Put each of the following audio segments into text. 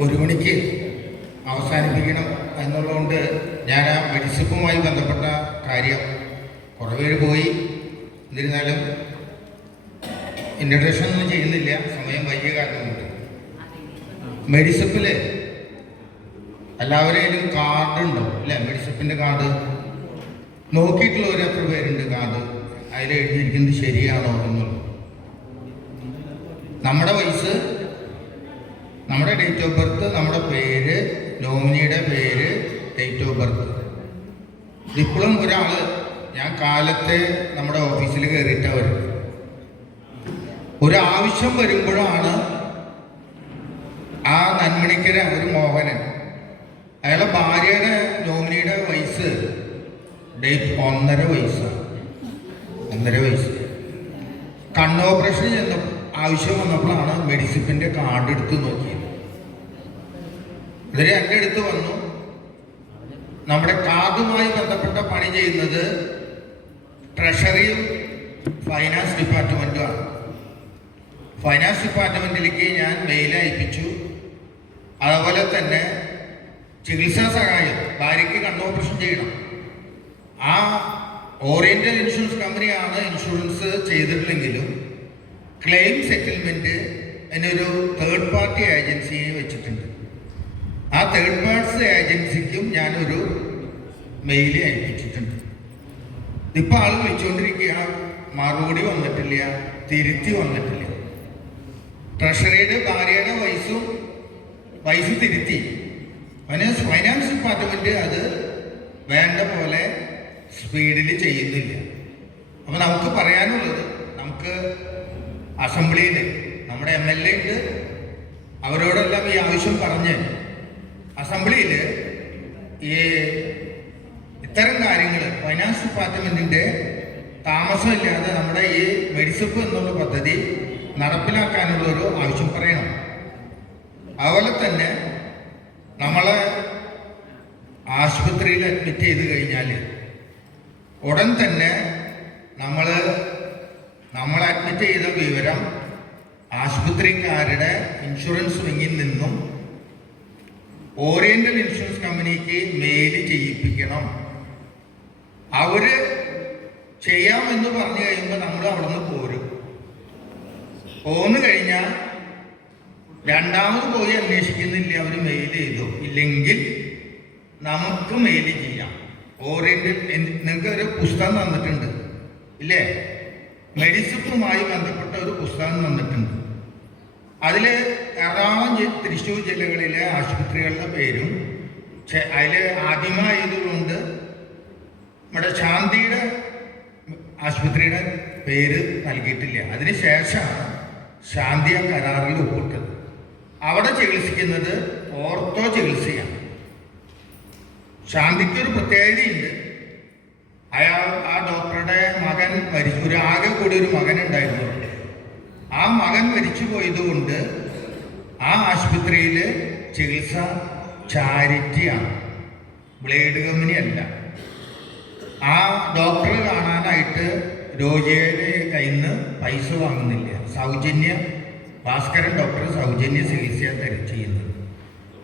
ഒരു മണിക്ക് അവസാനിപ്പിക്കണം എന്നുള്ളതുകൊണ്ട് ഞാൻ ആ മെഡിസിപ്പുമായി ബന്ധപ്പെട്ട കാര്യം കുറേ പേര് പോയി. എന്നിരുന്നാലും ഇൻട്രഡക്ഷൻ ഒന്നും ചെയ്യുന്നില്ല. സമയം വൈകിയ കാരണമുണ്ട്. മെഡിസിപ്പിൽ എല്ലാവരെയും കാർഡ് ഉണ്ടോ? അല്ലേ മെഡിസിപ്പിന്റെ കാർഡ്. നോക്കിയിട്ടുള്ളവർ എത്ര പേരുണ്ട് കാർഡ്? അതിൽ എഴുതിയിരിക്കുന്നത് ശരിയാണോ എന്നുള്ളത്. നമ്മുടെ വയസ്സ് നമ്മുടെ ഡേറ്റ് ഓഫ് ബർത്ത് നമ്മുടെ പേര് നോമിനിയുടെ പേര് ഡേറ്റ് ഓഫ് ബർത്ത് ഇപ്പോഴും ഒരാൾ ഞാൻ കാലത്തെ നമ്മുടെ ഓഫീസിൽ കയറിയിട്ടാണ് വരുന്നത് ഒരാവശ്യം വരുമ്പോഴാണ് ആ നന്മണിക്കര ഒരു മോഹനൻ. അയാളെ ഭാര്യയുടെ നോമിനിയുടെ വയസ്സ് ഡേറ്റ് ഒന്നര വയസ്സ്. ഒന്നര വയസ്സ്. കണ്ണ് ഓപ്പറേഷൻ ചെന്ന ആവശ്യം വന്നപ്പോഴാണ് മെഡിസിപ്പിന്റെ കാർഡ് എടുത്ത് നോക്കിയത്. ഇവർ എന്റെ അടുത്ത് വന്നു. നമ്മുടെ കാർഡുമായി ബന്ധപ്പെട്ട പണി ചെയ്യുന്നത് ട്രഷറിയും ഫൈനാൻസ് ഡിപ്പാർട്ട്മെന്റുമാണ് ഫൈനാൻസ് ഡിപ്പാർട്ട്മെന്റിലേക്ക് ഞാൻ മെയിൽ അയപ്പിച്ചു. അതുപോലെ തന്നെ ചികിത്സാ സഹായം ഭാര്യയ്ക്ക് കണ്ണ് ഓപ്പറേഷൻ ചെയ്യണം. ആ ഓറിയന്റൽ ഇൻഷുറൻസ് കമ്പനിയാണ് ഇൻഷുറൻസ് ചെയ്തിട്ടില്ലെങ്കിലും ക്ലെയിം സെറ്റിൽമെന്റ് എന്നൊരു തേർഡ് പാർട്ടി ഏജൻസിയെ വെച്ചിട്ടുണ്ട്. ആ തേർഡ് പാർട്ടി ഏജൻസിക്കും ഞാനൊരു മെയിൽ അയപ്പിച്ചിട്ടുണ്ട്. ഇപ്പൊ ആൾ വിളിച്ചുകൊണ്ടിരിക്കുക മറുപടി വന്നിട്ടില്ല. തിരുത്തി വന്നിട്ടില്ല. ട്രഷറിയുടെ ഭാര്യയുടെ വയസ്സും വയസ്സ് തിരുത്തി. ഫൈനാൻസ് ഫൈനാൻസ് ഡിപ്പാർട്ട്മെന്റ് അത് വേണ്ട പോലെ സ്പീഡിൽ ചെയ്യുന്നില്ല. അപ്പൊ നമുക്ക് പറയാനുള്ളത് നമുക്ക് അസംബ്ലിയിൽ നമ്മുടെ എം എൽ എ ഉണ്ട്. അവരോടെല്ലാം ഈ ആവശ്യം പറഞ്ഞ് അസംബ്ലിയിൽ ഈ ഇത്തരം കാര്യങ്ങൾ ഫൈനാൻസ് ഡിപ്പാർട്ട്മെന്റിന്റെ താമസമില്ലാതെ നമ്മുടെ ഈ മെഡിസപ്പ് എന്നുള്ള പദ്ധതി നടപ്പിലാക്കാനുള്ള ഒരു ആവശ്യം പറയണം. അതുപോലെ തന്നെ നമ്മളെ ആശുപത്രിയിൽ അഡ്മിറ്റ് ചെയ്ത് കഴിഞ്ഞാൽ ഉടൻ തന്നെ നമ്മൾ നമ്മൾ അഡ്മിറ്റ് ചെയ്ത വിവരം ആശുപത്രിക്കാരുടെ ഇൻഷുറൻസ് വിങ്ങിൽ നിന്നും ഓറിയന്റൽ ഇൻഷുറൻസ് കമ്പനിക്ക് മെയിൽ ചെയ്യിപ്പിക്കണം. അവർ ചെയ്യാമെന്ന് പറഞ്ഞു കഴിയുമ്പോൾ നമ്മൾ അവിടെ നിന്ന് പോരും. പോന്നു കഴിഞ്ഞാൽ രണ്ടാമത് പോയി അന്വേഷിക്കുന്നില്ല അവർ മെയിൽ ചെയ്തു. ഇല്ലെങ്കിൽ നമുക്ക് മെയിൽ ചെയ്യാം. ഓറിയന്റൽ നിങ്ങൾക്ക് ഒരു പുസ്തകം തന്നിട്ടുണ്ട്. ഇല്ലേ? മെഡിസിപ്പുമായി ബന്ധപ്പെട്ട ഒരു പുസ്തകം തന്നിട്ടുണ്ട്. അതിൽ എറണാകുളം തൃശ്ശൂർ ജില്ലകളിലെ ആശുപത്രികളുടെ പേരും അതിൽ ആദ്യമായതുകൊണ്ട് നമ്മുടെ ശാന്തിയുടെ ആശുപത്രിയുടെ പേര് നൽകിയിട്ടില്ല. അതിനുശേഷമാണ് ശാന്തി ആ കരാറിൽ ഒപ്പിട്ടത് അവിടെ ചികിത്സിക്കുന്നത് ഓർത്തോ ചികിത്സയാണ്. ശാന്തിക്ക് ഒരു പ്രത്യേകതയുണ്ട്. അയാൾ ആ ഡോക്ടറുടെ മകൻ മരിച്ചു. ഒരു ആകെ കൂടി ഒരു മകൻ ഉണ്ടായിരുന്നു ആ മകൻ മരിച്ചു പോയതുകൊണ്ട് ആ ആശുപത്രിയിൽ ചികിത്സ ചാരിറ്റിയാണ്. ബ്ലേഡ് കമ്പനി അല്ല. ആ ഡോക്ടറെ കാണാനായിട്ട് രോഗിയുടെ കയ്യിൽ നിന്ന് പൈസ വാങ്ങുന്നില്ല. സൗജന്യ ഭാസ്കരൻ ഡോക്ടർ സൗജന്യ ചികിത്സയാണ് ചെയ്യുന്നത്.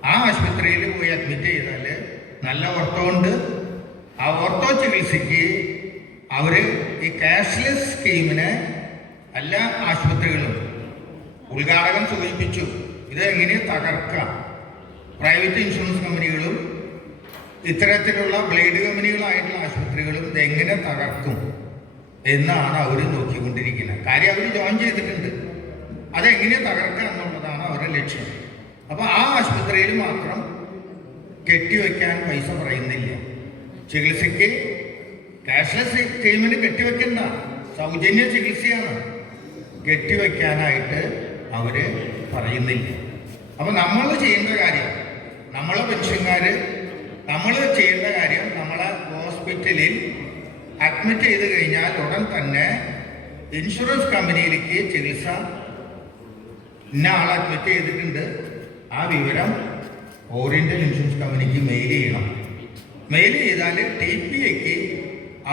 ആ ആശുപത്രിയിൽ പോയി അഡ്മിറ്റ് ചെയ്താൽ നല്ല ഓർത്തോ ഉണ്ട് ആ ഓർത്തോ ചികിത്സയ്ക്ക് അവർ ഈ ക്യാഷ്ലെസ് സ്കീമിനെ എല്ലാ ആശുപത്രികളും ഉദ്ഘാടകൻ സൂചിപ്പിച്ചു ഇത് എങ്ങനെ തകർക്കാം? പ്രൈവറ്റ് ഇൻഷുറൻസ് കമ്പനികളും ഇത്തരത്തിലുള്ള ബ്ലേഡ് കമ്പനികളായിട്ടുള്ള ആശുപത്രികളും ഇതെങ്ങനെ തകർക്കും എന്നാണ് അവർ നോക്കിക്കൊണ്ടിരിക്കുന്നത്. കാര്യം അവർ ജോയിൻ ചെയ്തിട്ടുണ്ട്. അതെങ്ങനെ തകർക്കുക എന്നുള്ളതാണ് അവരുടെ ലക്ഷ്യം. അപ്പോൾ ആ ആശുപത്രിയിൽ മാത്രം കെട്ടിവെക്കാൻ പൈസ പറയുന്നില്ല. ചികിത്സയ്ക്ക് ക്യാഷ്ലെസ് സ്കീമിന് കെട്ടിവെക്കണ്ട. സൗജന്യ ചികിത്സയാണ്. കെട്ടിവെക്കാനായിട്ട് അവർ പറയുന്നില്ല. അപ്പൊ നമ്മൾ ചെയ്യേണ്ട കാര്യം നമ്മളെ പെൻഷൻകാര് നമ്മൾ ചെയ്യേണ്ട കാര്യം നമ്മളെ ഹോസ്പിറ്റലിൽ അഡ്മിറ്റ് ചെയ്ത് കഴിഞ്ഞാൽ ഉടൻ തന്നെ ഇൻഷുറൻസ് കമ്പനിയിലേക്ക് ചികിത്സ ഇന്ന ആൾ അഡ്മിറ്റ് ചെയ്തിട്ടുണ്ട്. ആ വിവരം ഓറിയന്റൽ ഇൻഷുറൻസ് കമ്പനിക്ക് മെയിൽ ചെയ്യണം. മെയിൽ ചെയ്താൽ ടി പി എക്ക്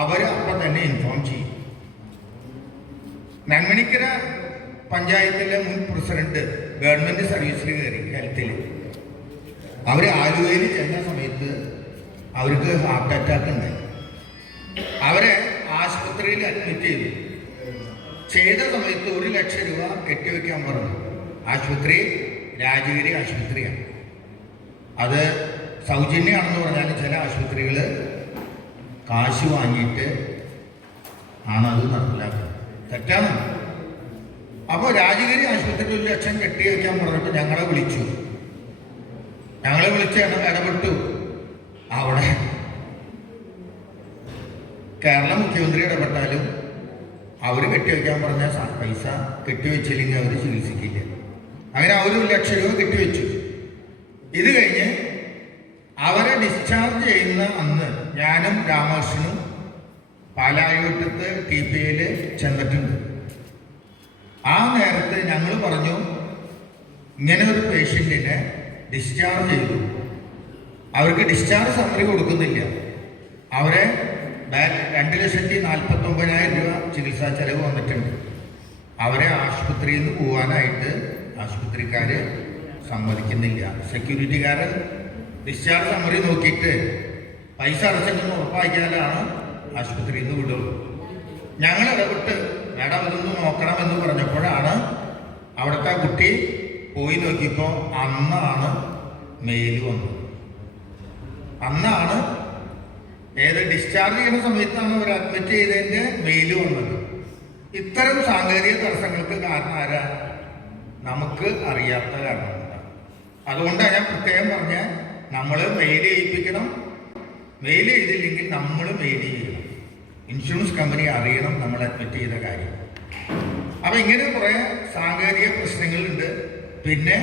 അവർ അപ്പം തന്നെ ഇൻഫോം ചെയ്യും. നന്മണിക്കര പഞ്ചായത്തിലെ മുൻ പ്രസിഡന്റ് ഗവൺമെന്റ് സർവീസിൽ കയറി ഹെൽത്തിൽ. അവർ ആലുവയിൽ ചെന്ന സമയത്ത് അവർക്ക് ഹാർട്ട് അറ്റാക്ക് ഉണ്ടായി അവരെ ആശുപത്രിയിൽ അഡ്മിറ്റ് ചെയ്തു. ചെയ്ത സമയത്ത് ഒരു ലക്ഷം രൂപ കെട്ടിവെക്കാൻ പറഞ്ഞു. ആശുപത്രി രാജഗിരി ആശുപത്രിയാണ്. അത് സൗജന്യമാണെന്ന് പറഞ്ഞാൽ ചില ആശുപത്രികൾ കാശ് വാങ്ങിയിട്ട് ആണത് നടപ്പിലാക്കുന്നത്. തെറ്റാണ്. അപ്പോൾ രാജഗിരി ആശുപത്രിയിൽ ഒരു ലക്ഷം കെട്ടി വയ്ക്കാൻ പറഞ്ഞപ്പോൾ ഞങ്ങളെ വിളിച്ചു. ഞങ്ങളെ വിളിച്ച് ഇട- ഇടപെട്ടു. അവിടെ കേരള മുഖ്യമന്ത്രി ഇടപെട്ടാലും അവർ കെട്ടിവെക്കാൻ പറഞ്ഞ പൈസ കെട്ടിവെച്ചില്ലെങ്കിൽ അവർ ചികിത്സിക്കില്ല. അങ്ങനെ അവർ ഒരു ലക്ഷം രൂപ കെട്ടിവെച്ചു. ഇത് കഴിഞ്ഞ് അവരെ ഡിസ്ചാർജ് ചെയ്യുന്ന അന്ന് ഞാനും രാമകൃഷ്ണനും പാലായോട്ടത്ത് ടി പി യിൽ ചെന്നിട്ടുണ്ട്. ആ നേരത്ത് ഞങ്ങൾ പറഞ്ഞു ഇങ്ങനെ ഒരു പേഷ്യന്റിനെ ഡിസ്ചാർജ് ചെയ്തു. അവർക്ക് ഡിസ്ചാർജ് സമ്മറി കൊടുക്കുന്നില്ല. അവരെ രണ്ട് ലക്ഷത്തി നാൽപ്പത്തി ഒമ്പതിനായിരം രൂപ ചികിത്സാ ചെലവ് വന്നിട്ടുണ്ട്. അവരെ ആശുപത്രിയിൽ നിന്ന് പോകാനായിട്ട് ആശുപത്രിക്കാർ സമ്മതിക്കുന്നില്ല. സെക്യൂരിറ്റിക്കാരൻ ഡിസ്ചാർജ് സമ്മറി നോക്കിയിട്ട് പൈസ അടച്ചിട്ടൊന്ന് ഉറപ്പാക്കിയാലാണ് ആശുപത്രിയിൽ നിന്ന് വിടും ഞങ്ങൾ ഇടപെട്ട് മേഡം ഇതൊന്ന് നോക്കണമെന്ന് പറഞ്ഞപ്പോഴാണ് അവിടുത്തെ കുട്ടി പോയി നോക്കിയപ്പോൾ അന്നാണ് മെയിൽ വന്നത്. അന്നാണ് ഏത് ഡിസ്ചാർജ് ചെയ്യുന്ന സമയത്താണ് അവർ അഡ്മിറ്റ് ചെയ്തതിന്റെ മെയിൽ വന്നത്. ഇത്തരം സാങ്കേതിക തടസ്സങ്ങൾക്ക് കാരണം ആരാ? നമുക്ക് അറിയാത്ത കാരണമാണ് അതുകൊണ്ടാണ് ഞാൻ പ്രത്യേകം പറഞ്ഞ നമ്മൾ മെയിൽ ചെയ്യിപ്പിക്കണം മെയിൽ ചെയ്തില്ലെങ്കിൽ നമ്മൾ മെയിൽ ചെയ്യണം ഇൻഷുറൻസ് കമ്പനി അറിയണം നമ്മൾ അഡ്മിറ്റ് ചെയ്ത കാര്യം. അപ്പം ഇങ്ങനെ കുറേ സാങ്കേതിക പ്രശ്നങ്ങളുണ്ട്. പിന്നെ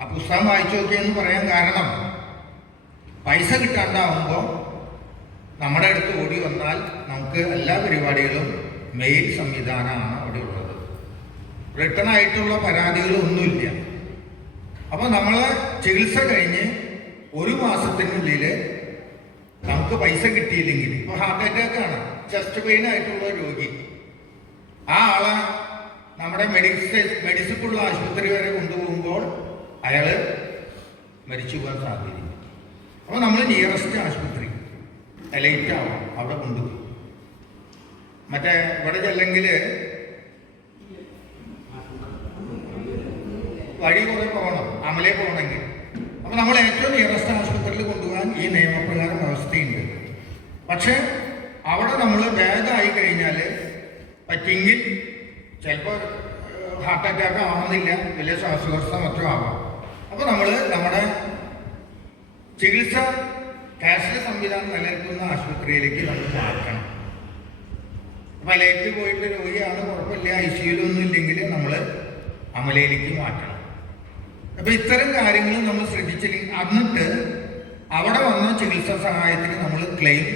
ആ പുസ്തകം വായിച്ചു നോക്കിയെന്ന് പറയാൻ കാരണം പൈസ കിട്ടാണ്ടാവുമ്പോൾ നമ്മുടെ അടുത്ത് ഓടി വന്നാൽ നമുക്ക് എല്ലാ പരിപാടികളും മെയിൽ സംവിധാനമാണ് അവിടെ ഉള്ളത്. റിട്ടേൺ ആയിട്ടുള്ള പരാതികളൊന്നുമില്ല അപ്പോൾ നമ്മൾ ചികിത്സ കഴിഞ്ഞ് ഒരു മാസത്തിനുള്ളിൽ നമുക്ക് പൈസ കിട്ടിയില്ലെങ്കിൽ ഇപ്പൊ ഹാർട്ട് അറ്റാക്ക് ആണ്. ചെസ്റ്റ് പെയിൻ ആയിട്ടുള്ള രോഗി. ആ ആളെ നമ്മുടെ മെഡിസിൻ മെഡിസിനുള്ള ആശുപത്രി വരെ കൊണ്ടുപോകുമ്പോൾ അയാൾ മരിച്ചു പോകാൻ സാധ്യതയുണ്ട് അപ്പോൾ നമ്മൾ നിയറസ്റ്റ് ആശുപത്രി ലൈറ്റ് ആവും അവിടെ കൊണ്ടുപോയി മറ്റേ ഇവിടെ ചെല്ലെങ്കിൽ വഴി കുറെ പോകണം. അമലേ പോകണമെങ്കിൽ. അപ്പോൾ നമ്മൾ ഏറ്റവും നിയറസ്റ്റ് കൊണ്ടുപോകാൻ ഈ നിയമപ്രകാരം വ്യവസ്ഥയുണ്ട് പക്ഷേ അവിടെ നമ്മൾ ഭേദമായി കഴിഞ്ഞാൽ പറ്റിങ്ങിൽ ചിലപ്പോൾ ഹാർട്ട് അറ്റാക്ക് ആവുന്നില്ല വലിയ ശ്വാസകോശം മറ്റും ആവാം. അപ്പോൾ നമ്മൾ നമ്മുടെ ചികിത്സ കാഷ്ലെസ് സംവിധാനം നിലനിൽക്കുന്ന ആശുപത്രിയിലേക്ക് നമ്മൾ മാറ്റണം. അപ്പം ലൈറ്റ് പോയിട്ട് രോഗിയാണ് കുഴപ്പമില്ല ഐ സിയിലൊന്നും ഇല്ലെങ്കിൽ നമ്മൾ അമലയിലേക്ക് മാറ്റണം. അപ്പോൾ ഇത്തരം കാര്യങ്ങൾ നമ്മൾ ശ്രദ്ധിച്ചില്ലെങ്കിൽ എന്നിട്ട് അവിടെ വന്ന് ചികിത്സാ സഹായത്തിന് നമ്മൾ ക്ലെയിം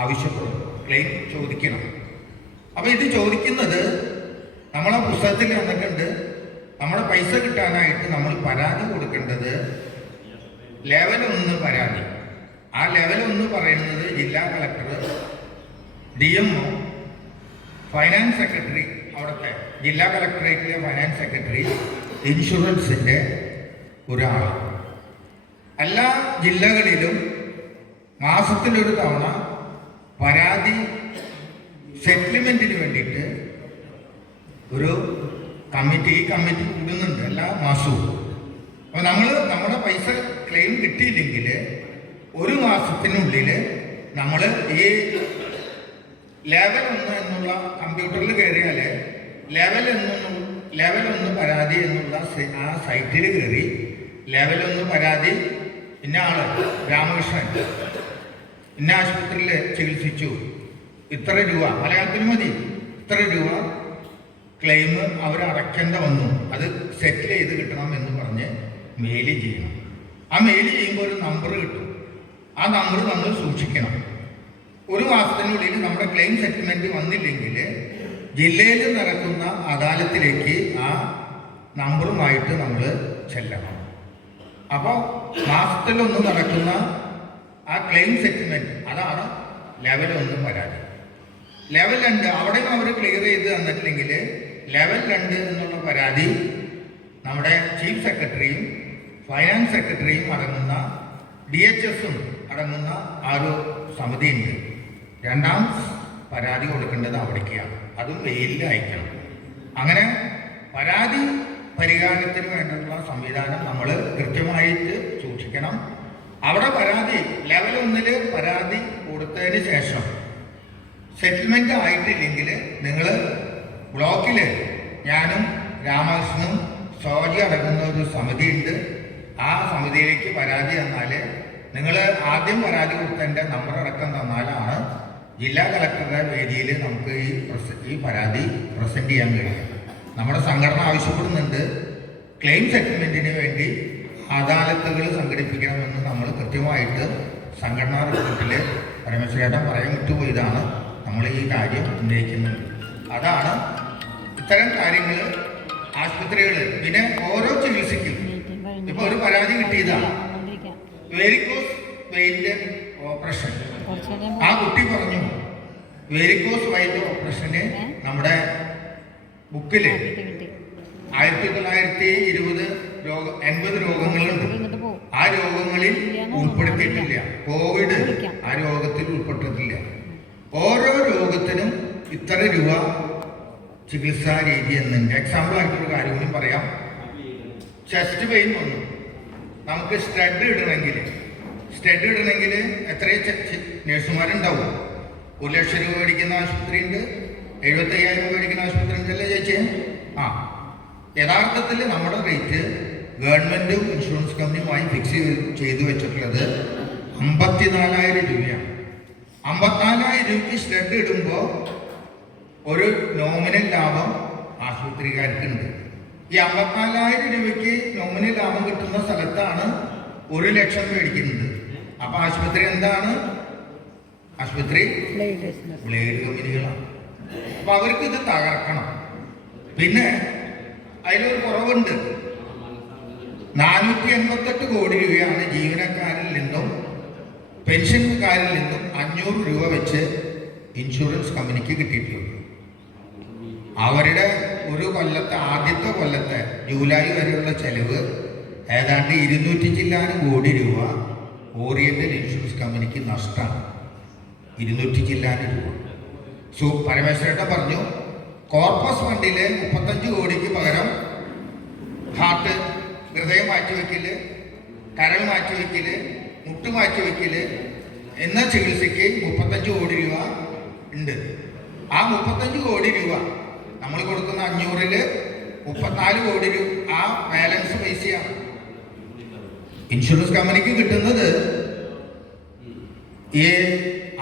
ആവശ്യപ്പെടും ക്ലെയിം ചോദിക്കണം. അപ്പൊ ഇത് ചോദിക്കുന്നത് നമ്മളെ പുസ്തകത്തിൽ വന്നിട്ടുണ്ട്. നമ്മുടെ പൈസ കിട്ടാനായിട്ട് നമ്മൾ പരാതി കൊടുക്കേണ്ടത് ലെവൽ ഒന്ന് പരാതി. ആ ലെവൽ ഒന്ന് പറയുന്നത് ജില്ലാ collector D M O finance secretary അവിടുത്തെ ജില്ലാ കളക്ടറേറ്റിലെ ഫൈനാൻസ് സെക്രട്ടറി ഇൻഷുറൻസിന്റെ ഒരാൾ എല്ലാ ജില്ലകളിലും മാസത്തിലൊരു തവണ പരാതി സെറ്റിൽമെന്റിന് വേണ്ടിയിട്ട് ഒരു കമ്മിറ്റി ഈ കമ്മിറ്റി കൂടുന്നുണ്ട് എല്ലാ മാസവും. അപ്പോൾ നമ്മൾ നമ്മുടെ പൈസ ക്ലെയിം കിട്ടിയില്ലെങ്കിൽ ഒരു മാസത്തിനുള്ളിൽ നമ്മൾ ഈ ലെവൽ ഒന്ന് എന്നുള്ള കമ്പ്യൂട്ടറിൽ കയറിയാൽ ലെവൽ എന്നൊന്നും ലെവൽ ഒന്ന് പരാതി എന്നുള്ള ആ സൈറ്റിൽ കയറി ലെവൽ ഒന്ന് പരാതി ഇന്ന ആൾ രാമകൃഷ്ണൻ. ഇന്ന ആശുപത്രിയിൽ ചികിത്സിച്ചു. ഇത്ര രൂപ മലയാളത്തിന് മതി. ഇത്ര രൂപ ക്ലെയിം അവർ അടയ്ക്കേണ്ട വന്നു. അത് സെറ്റിൽ ചെയ്ത് കിട്ടണം എന്ന് പറഞ്ഞ് മെയിൽ ചെയ്യണം. ആ മെയിൽ ചെയ്യുമ്പോൾ ഒരു നമ്പർ കിട്ടും. ആ നമ്പർ നമ്മൾ സൂക്ഷിക്കണം. ഒരു മാസത്തിനുള്ളിൽ നമ്മുടെ ക്ലെയിം സെറ്റിൽമെന്റ് വന്നില്ലെങ്കിൽ ജില്ലയിൽ നടക്കുന്ന അദാലത്തിലേക്ക് ആ നമ്പറുമായിട്ട് നമ്മൾ ചെല്ലണം. അപ്പോൾ മാസത്തിലൊന്ന് നടക്കുന്ന ആ ക്ലെയിം സെറ്റിൽമെന്റ് അതാണ് ലെവൽ ഒന്ന് പരാതി ലെവൽ രണ്ട് അവിടെയും അവർ ക്ലിയർ ചെയ്ത് തന്നിട്ടില്ലെങ്കിൽ ലെവൽ രണ്ട് എന്നുള്ള പരാതി നമ്മുടെ ചീഫ് സെക്രട്ടറിയും ഫൈനാൻസ് സെക്രട്ടറിയും അടങ്ങുന്ന ഡി എച്ച് എസും അടങ്ങുന്ന ആ ഒരു സമിതിയുണ്ട്. രണ്ടാം പരാതി കൊടുക്കേണ്ടത് അവിടേക്കാണ്. അതും വെയിലിൽ അയക്കണം. അങ്ങനെ പരാതി പരിഹാരത്തിന് വേണ്ടിയിട്ടുള്ള സംവിധാനം നമ്മൾ കൃത്യമായിട്ട് സൂക്ഷിക്കണം. അവിടെ പരാതി ലെവൽ ഒന്നിൽ പരാതി കൊടുത്തതിന് ശേഷം സെറ്റിൽമെന്റ് ആയിട്ടില്ലെങ്കിൽ നിങ്ങൾ ബ്ലോക്കിൽ ഞാനും രാമകൃഷ്ണനും സോജി അടങ്ങുന്ന ഒരു സമിതി ഉണ്ട് ആ സമിതിയിലേക്ക് പരാതി തന്നാൽ നിങ്ങൾ ആദ്യം പരാതി കൊടുത്തതിന്റെ നമ്പർ അടക്കം തന്നാലാണ് ജില്ലാ കളക്ടറുടെ വേദിയിൽ നമുക്ക് ഈ ഈ പരാതി പ്രസന്റ് ചെയ്യാൻ കഴിയും നമ്മുടെ സംഘടന ആവശ്യപ്പെടുന്നുണ്ട്. ക്ലെയിം സെറ്റിൽമെന്റിന് വേണ്ടി അദാലത്തുകൾ സംഘടിപ്പിക്കണമെന്ന് നമ്മൾ കൃത്യമായിട്ട് സംഘടനാ റിപ്പോർട്ടിൽ പരമേശ്വരേട്ടൻ പറയാൻ വിട്ടുപോയതാണ് നമ്മൾ ഈ കാര്യം ഉന്നയിക്കുന്നത്. അതാണ് ഇത്തരം കാര്യങ്ങൾ ആശുപത്രികൾ പിന്നെ ഓരോ ചികിത്സയ്ക്കും. ഇപ്പൊ ഒരു പരാതി കിട്ടിയതാണ്. വെരിക്കോസ് വെയിന്റെ ഓപ്പറേഷൻ ആ കുട്ടി പറഞ്ഞു വെരിക്കോസ് വൈന്റെ ഓപ്പറേഷന് നമ്മുടെ ബുക്കിൽ ആയിരത്തി തൊള്ളായിരത്തി ഇരുപത് രോഗ എൺപത് രോഗങ്ങളുണ്ട്. ആ രോഗങ്ങളിൽ ഉൾപ്പെടുത്തിയിട്ടില്ല. കോവിഡ് ആ രോഗത്തിൽ ഉൾപ്പെട്ടിട്ടില്ല. ഓരോ രോഗത്തിനും ഇത്ര രൂപ ചികിത്സാ രീതി എന്നുണ്ട്. എക്സാമ്പിൾ ആയിട്ടൊരു കാര്യം കൂടി പറയാം. ചെസ്റ്റ് പെയിൻ വന്നു. നമുക്ക് സ്റ്റഡ് ഇടണമെങ്കിൽ സ്റ്റഡ് ഇടണമെങ്കിൽ എത്രയും നഴ്സുമാരുണ്ടാവും? ഒരു ലക്ഷം രൂപ മേടിക്കുന്ന ആശുപത്രി ഉണ്ട് എഴുപത്തി അയ്യായിരം രൂപ മേടിക്കുന്ന ആശുപത്രി ഉണ്ടല്ലേ ചേച്ചി? ആ. യഥാർത്ഥത്തിൽ നമ്മുടെ റേറ്റ് ഗവൺമെന്റും ഇൻഷുറൻസ് കമ്പനിയുമായി ഫിക്സ് ചെയ്തു വെച്ചിട്ടുള്ളത് അമ്പത്തിനാലായിരം രൂപയാണ്. അമ്പത്തിനാലായിരം രൂപയ്ക്ക് സ്റ്റഡ് ഇടുമ്പോൾ ഒരു നോമിനൽ ലാഭം ആശുപത്രിക്കാർക്കുണ്ട്. ഈ അമ്പത്തിനാലായിരം രൂപയ്ക്ക് നോമിനൽ ലാഭം കിട്ടുന്ന സ്ഥലത്താണ് ഒരു ലക്ഷം മേടിക്കുന്നത് അപ്പൊ ആശുപത്രി എന്താണ്? ആശുപത്രി ബ്ലേഡ് കമ്പനികളാണ് അപ്പൊ അവർക്ക് ഇത് തകർക്കണം. പിന്നെ അതിലൊരു കുറവുണ്ട്. നാനൂറ്റി എൺപത്തെട്ട് കോടി രൂപയാണ് ജീവനക്കാരിൽ നിന്നും പെൻഷൻകാരിൽ നിന്നും അഞ്ഞൂറ് രൂപ വെച്ച് ഇൻഷുറൻസ് കമ്പനിക്ക് കിട്ടിയിട്ടുള്ളത്. അവരുടെ ഒരു കൊല്ലത്തെ ആദ്യത്തെ കൊല്ലത്തെ ജൂലൈ വരെയുള്ള ചെലവ് ഏതാണ്ട് ഇരുന്നൂറ്റി ചില്ലാനും കോടി രൂപ ഓറിയന്റൽ ഇൻഷുറൻസ് കമ്പനിക്ക് നഷ്ടമാണ്. ഇരുന്നൂറ്റി ചില്ലാനും രൂപ. സു പരമേശ്വരേട്ടൻ പറഞ്ഞു കോർപ്പസ് ഫണ്ടിൽ മുപ്പത്തഞ്ച് കോടിക്ക് പകരം ഹാർട്ട് ഹൃദയം മാറ്റിവെക്കൽ കരൾ മാറ്റിവെക്കൽ മുട്ട് മാറ്റിവെക്കൽ എന്ന ചികിത്സയ്ക്ക് മുപ്പത്തഞ്ച് കോടി രൂപ ഉണ്ട്. ആ മുപ്പത്തഞ്ച് കോടി രൂപ നമ്മൾ കൊടുക്കുന്ന അഞ്ഞൂറിൽ മുപ്പത്തിനാല് കോടി രൂപ ആ ബാലൻസ് പൈസയാണ്. ഇൻഷുറൻസ് കമ്പനിക്ക് കിട്ടുന്നത് ഈ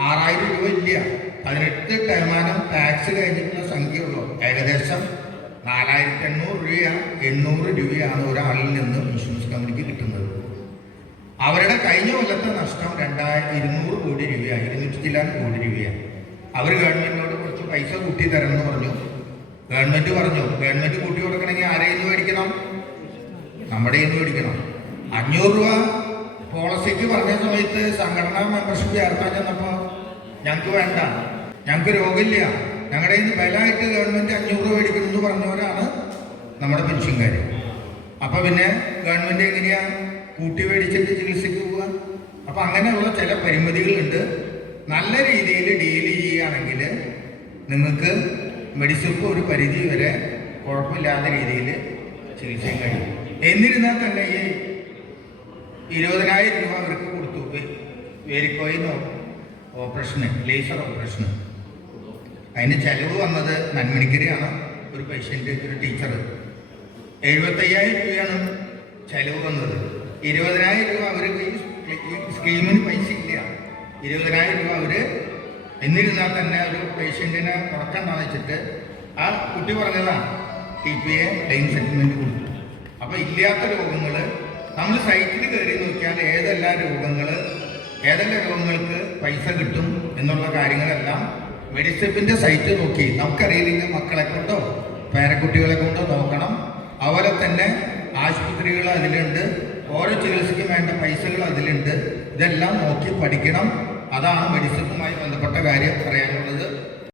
ആറായിരം രൂപ ഇല്ല. പതിനെട്ട് ശതമാനം ടാക്സ് കഴിഞ്ഞിട്ടുള്ള സംഖ്യയുള്ളൂ. ഏകദേശം നാലായിരത്തി എണ്ണൂറ് രൂപയാണ് എണ്ണൂറ് രൂപയാണ് ഒരാളിൽ നിന്ന് ഇൻഷുറൻസ് കമ്പനിക്ക് കിട്ടുന്നത്. അവരുടെ കഴിഞ്ഞ കൊല്ലത്തെ നഷ്ടം രണ്ടായിരത്തി ഇരുന്നൂറ് കോടി രൂപയാണ് ഇരുന്നൂറ്റി ചില്ലാൻ കോടി രൂപയാണ് അവർ ഗവൺമെന്റിനോട് കുറച്ച് പൈസ കൂട്ടി തരണമെന്ന് പറഞ്ഞു. ഗവൺമെന്റ് പറഞ്ഞു ഗവൺമെന്റ് കൂട്ടി കൊടുക്കണമെങ്കിൽ ആരെയിൽ നിന്ന് മേടിക്കണം? നമ്മുടെ കയ്യിൽ മേടിക്കണം. അഞ്ഞൂറ് രൂപ പോളിസിക്ക് പറഞ്ഞ സമയത്ത് സംഘടനാ മെമ്പർഷിപ്പ് ചേർക്കാൻ ചെന്നപ്പോൾ ഞങ്ങൾക്ക് വേണ്ട ഞങ്ങൾക്ക് രോഗമില്ല. ഞങ്ങളുടെ നിന്ന് ബലമായിട്ട് ഗവൺമെന്റ് അഞ്ഞൂറ് രൂപ മേടിക്കണം എന്ന് പറഞ്ഞവരാണ് നമ്മുടെ പെൻഷൻകാർ അപ്പൊ പിന്നെ ഗവൺമെന്റ് എങ്ങനെയാ കൂട്ടി മേടിച്ചിട്ട് ചികിത്സയ്ക്ക് പോവുക? അപ്പൊ അങ്ങനെയുള്ള ചില പരിമിതികളുണ്ട്. നല്ല രീതിയിൽ ഡീൽ ചെയ്യുകയാണെങ്കിൽ നിങ്ങൾക്ക് മെഡിസിപ്പ് ഒരു പരിധി വരെ കുഴപ്പമില്ലാത്ത രീതിയിൽ ചികിത്സയും കഴിയും. എന്നിരുന്നാൽ തന്നെ ഈ ഇരുപതിനായിരം രൂപ അവർക്ക് കൊടുത്തു. വേരിക്കോയിന്ന് ഓപ്പറേഷന് ലേസർ ഓപ്പറേഷന്. അതിന് ചെലവ് വന്നത് നന്മണിക്കരയാണ് ഒരു പേഷ്യന്റ് ഒരു ടീച്ചർ എഴുപത്തയ്യായിരം രൂപയാണ് ചെലവ് വന്നത്. ഇരുപതിനായിരം രൂപ അവർക്ക് ഈ സ്കീമിന് പൈസ ഇല്ല. ഇരുപതിനായിരം രൂപ അവർ എന്നിരുന്നാൽ തന്നെ ഒരു പേഷ്യന്റിനെ ഉറക്കണ്ടെന്ന് വെച്ചിട്ട് ആ കുട്ടി പറഞ്ഞതാണ് T P A line settlement കൊടുത്തു. അപ്പോൾ ഇല്ലാത്ത രോഗങ്ങൾ നമ്മൾ സൈറ്റിൽ കയറി നോക്കിയാൽ ഏതെല്ലാം രോഗങ്ങൾ ഏതെല്ലാം രോഗങ്ങൾക്ക് പൈസ കിട്ടും എന്നുള്ള കാര്യങ്ങളെല്ലാം മെഡിസിപ്പിന്റെ സൈറ്റ് നോക്കി. നമുക്കറിയില്ലെങ്കിൽ മക്കളെ കൊണ്ടോ പേരക്കുട്ടികളെ കൊണ്ടോ നോക്കണം. അതുപോലെ തന്നെ ആശുപത്രികൾ അതിലുണ്ട്. ഓരോ ചികിത്സയ്ക്കും വേണ്ട പൈസകൾ അതിലുണ്ട്. ഇതെല്ലാം നോക്കി പഠിക്കണം. അതാണ് മെഡിസിനുമായി ബന്ധപ്പെട്ട കാര്യം പറയാനുള്ളത്.